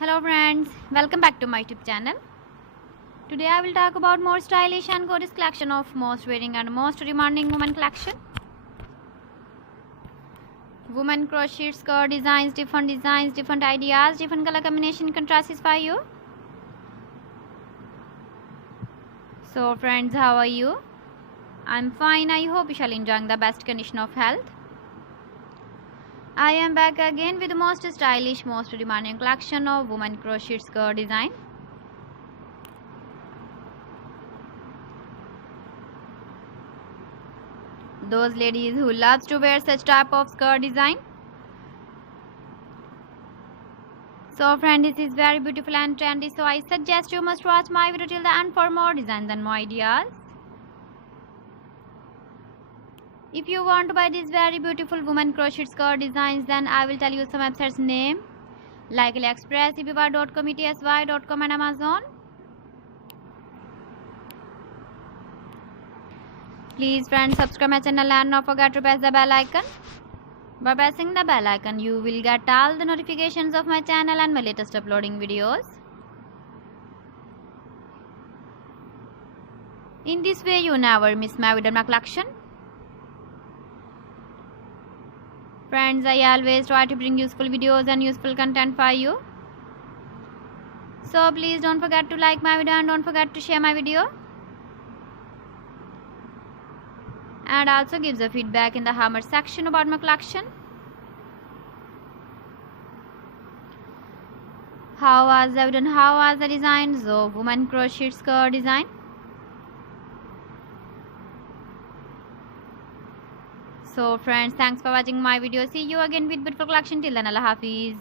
Hello friends, welcome back to my YouTube channel. Today I will talk about more stylish and gorgeous collection of most wearing and most demanding women collection. Women crochet skirt designs, different ideas, different color combination contrasts for you. So friends, how are you? I'm fine. I hope you shall enjoy the best condition of health. I am back again with the most stylish, most demanding collection of women crochet skirt design. Those ladies who loves to wear such type of skirt design. So friend, this is very beautiful and trendy, so I suggest you must watch my video till the end for more designs and more ideas. If you want to buy these very beautiful women crochet skirt designs, then I will tell you some websites name like AliExpress, eBay.com, ETSY.com and Amazon. Please friends, subscribe my channel and not forget to press the bell icon. By pressing the bell icon, you will get all the notifications of my channel and my latest uploading videos. In this way, you never miss my video collection. Friends, I always try to bring useful videos and useful content for you. So please don't forget to like my video and don't forget to share my video. And also give the feedback in the comment section about my collection. How was the video and how was the designs of women crochet skirt design? So friends, thanks for watching my video. See you again with beautiful collection. Till then, Allah Hafiz.